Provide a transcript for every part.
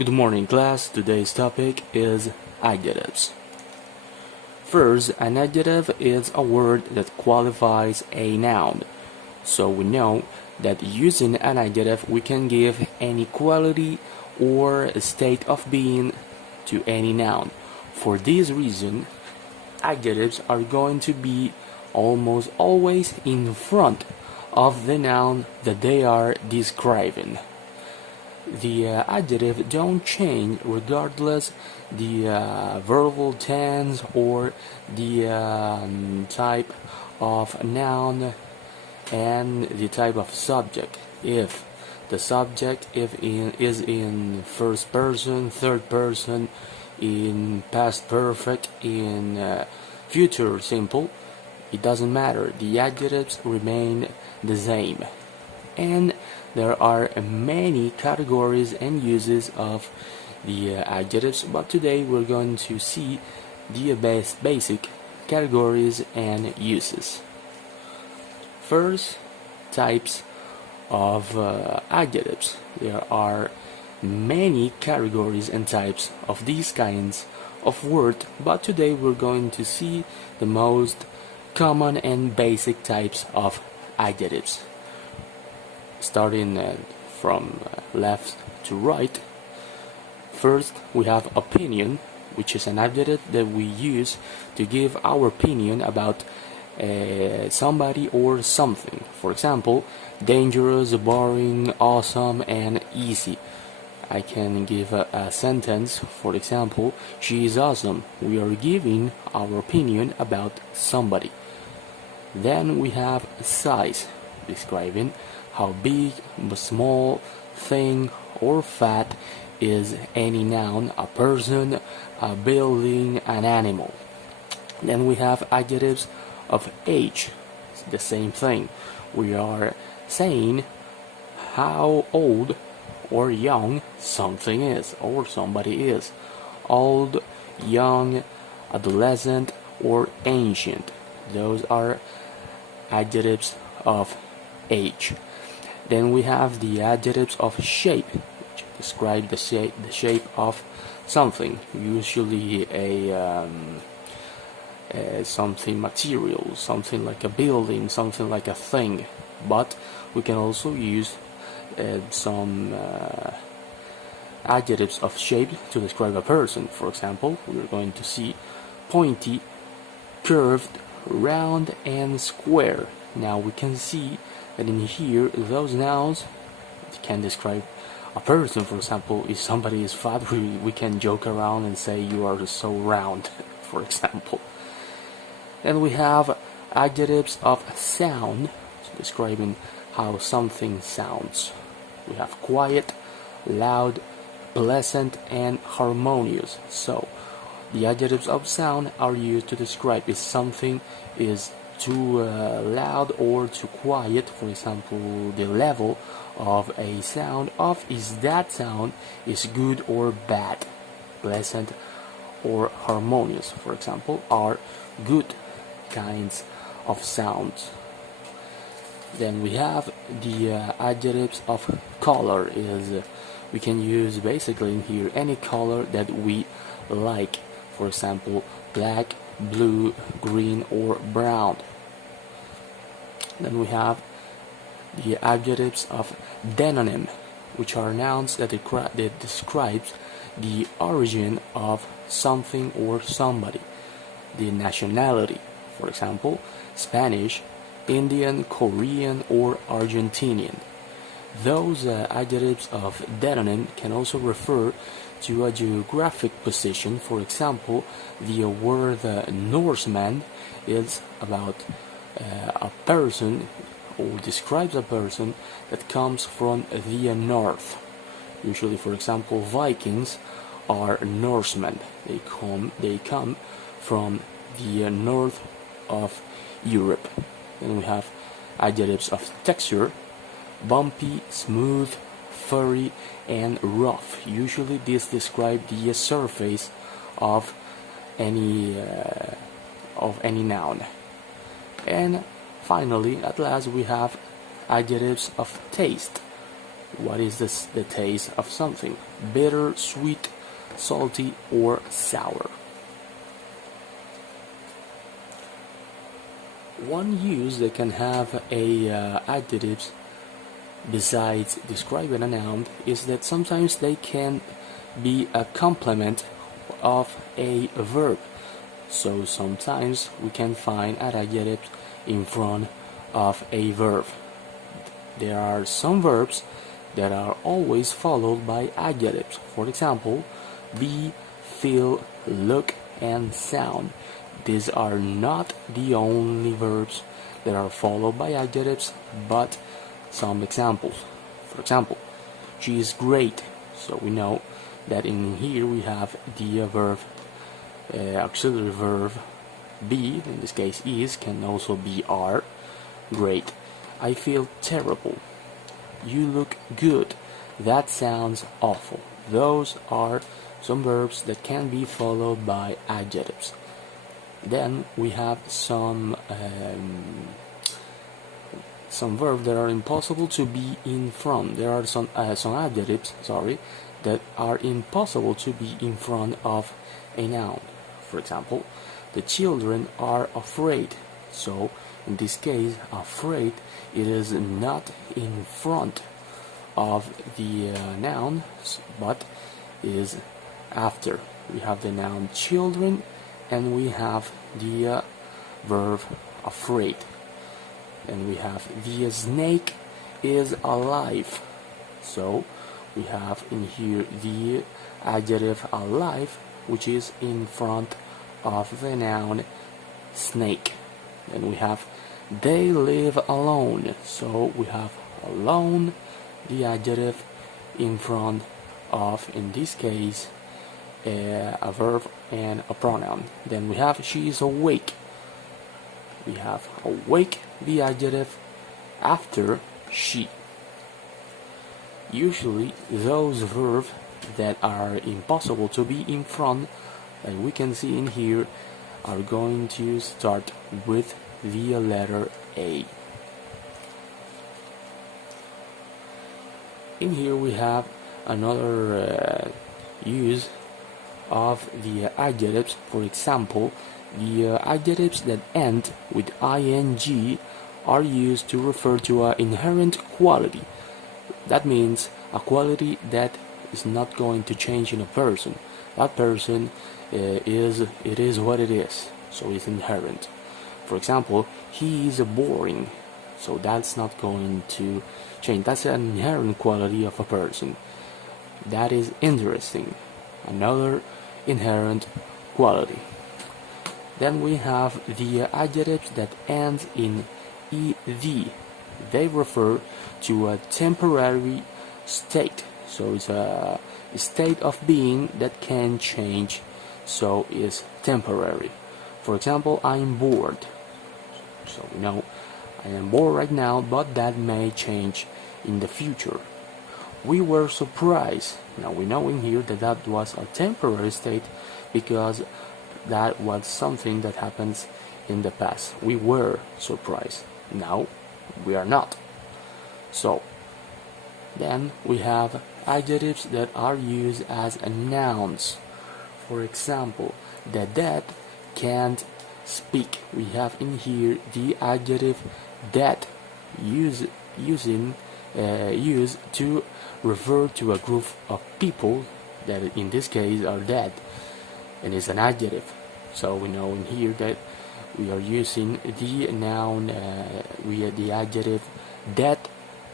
Good morning, class. Today's topic is adjectives. First, an adjective is a word that qualifies a noun. So we know that using an adjective we can give any quality or state of being to any noun. For this reason, adjectives are going to be almost always in front of the noun that they are describing. The adjective don't change regardless the verbal tense or the type of noun and the type of subject. If the subject is in first person, third person, in past perfect, in future simple, it doesn't matter. The adjectives remain the same. And there are many categories and uses of the adjectives, but today we're going to see the basic categories and uses. First, types of adjectives. There are many categories and types of these kinds of word, but today we're going to see the most common and basic types of adjectives. Starting from left to right, first we have opinion, which is an adjective that we use to give our opinion about somebody or something. For example, dangerous, boring, awesome, and easy. I can give a sentence, for example, she is awesome. We are giving our opinion about somebody. Then we have size, describing how big, small, thin, or fat is any noun, a person, a building, an animal. Then we have adjectives of age, it's the same thing. We are saying how old or young something is or somebody is. Old, young, adolescent, or ancient. Those are adjectives of age. Then we have the adjectives of shape, which describe the shape of something, usually something material, something like a building, something like a thing. But we can also use some adjectives of shape to describe a person. For example, we're going to see pointy, curved, round, and square. Now we can see that in here those nouns can describe a person. For example, if somebody is fat, we can joke around and say you are so round, for example. Then we have adjectives of sound, describing how something sounds. We have quiet, loud, pleasant, and harmonious. So the adjectives of sound are used to describe if something is too loud or too quiet. For example, the level of a sound of is that sound is good or bad, pleasant or harmonious, for example, are good kinds of sounds. Then we have the adjectives of color. Is we can use basically in here any color that we like. For example, black, blue, green, or brown. Then we have the adjectives of demonym, which are nouns that describes the origin of something or somebody. The nationality, for example, Spanish, Indian, Korean, or Argentinian. Those adjectives of demonym can also refer to a geographic position. For example, the word Norseman is about a person or describes a person that comes from the north. Usually, for example, Vikings are Norsemen. They come from the north of Europe. Then we have adjectives of texture, bumpy, smooth, furry, and rough. Usually these describe the surface of any noun. And finally, at last, we have adjectives of taste. What is the taste of something? bitter, sweet, salty, or sour. One use that can have adjectives besides describing a noun is that sometimes they can be a complement of a verb. So sometimes we can find adjectives in front of a verb. There are some verbs that are always followed by adjectives. For example, be, feel, look, and sound. These are not the only verbs that are followed by adjectives, but some examples. For example, she is great. So we know that in here we have the auxiliary verb be, in this case is, can also be are. Great. I feel terrible. You look good. That sounds awful. Those are some verbs that can be followed by adjectives. Then we have some verbs that are impossible to be in front. There are some adjectives, that are impossible to be in front of a noun. For example, the children are afraid. So in this case, afraid, it is not in front of the noun, but is after. We have the noun children, and we have the verb afraid. And we have the snake is alive. So we have in here the adjective alive, which is in front of the noun snake. And we have they live alone. So we have alone, the adjective in front of, in this case, a verb and a pronoun. Then we have she is awake. We have awake, the adjective after she. Usually those verbs that are impossible to be in front, that we can see in here, are going to start with the letter A. In here we have another use of the adjectives. For example, the adjectives that end with ing are used to refer to an inherent quality. That means a quality that is not going to change in a person. That person is what it is, so it's inherent. For example, he is boring, so that's not going to change. That's an inherent quality of a person. That is interesting, another inherent quality. Then we have the adjectives that end in ed. They refer to a temporary state, so it's a state of being that can change, so it's temporary. For example, I'm bored. So we know I am bored right now, but that may change in the future. We were surprised. Now we know in here that that was a temporary state because that was something that happens in the past. We were surprised. Now we are not. So then we have adjectives that are used as nouns. For example, the dead can't speak. We have in here the adjective that used to refer to a group of people that in this case are dead, and is an adjective. So we know in here that we are using the noun, the adjective dead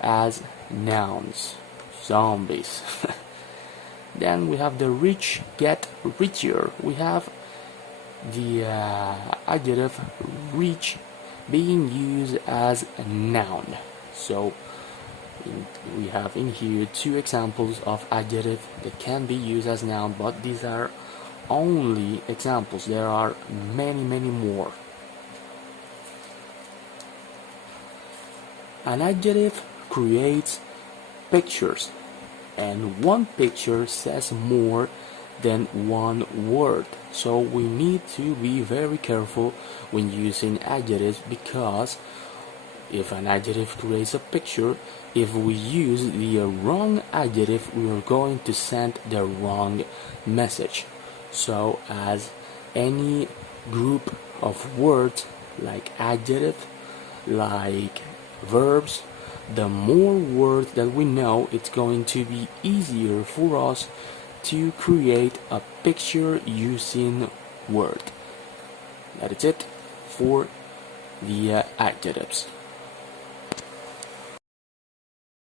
as nouns. Zombies. Then we have the rich get richer. We have the adjective rich being used as a noun. So we have in here two examples of adjective that can be used as noun, but these are only examples. There are many more. An adjective creates pictures, and one picture says more than one word. So we need to be very careful when using adjectives, because if an adjective creates a picture, if we use the wrong adjective, we are going to send the wrong message. So as any group of words like adjective, like verbs, the more words that we know, it's going to be easier for us to create a picture using word. That is it for the adjectives.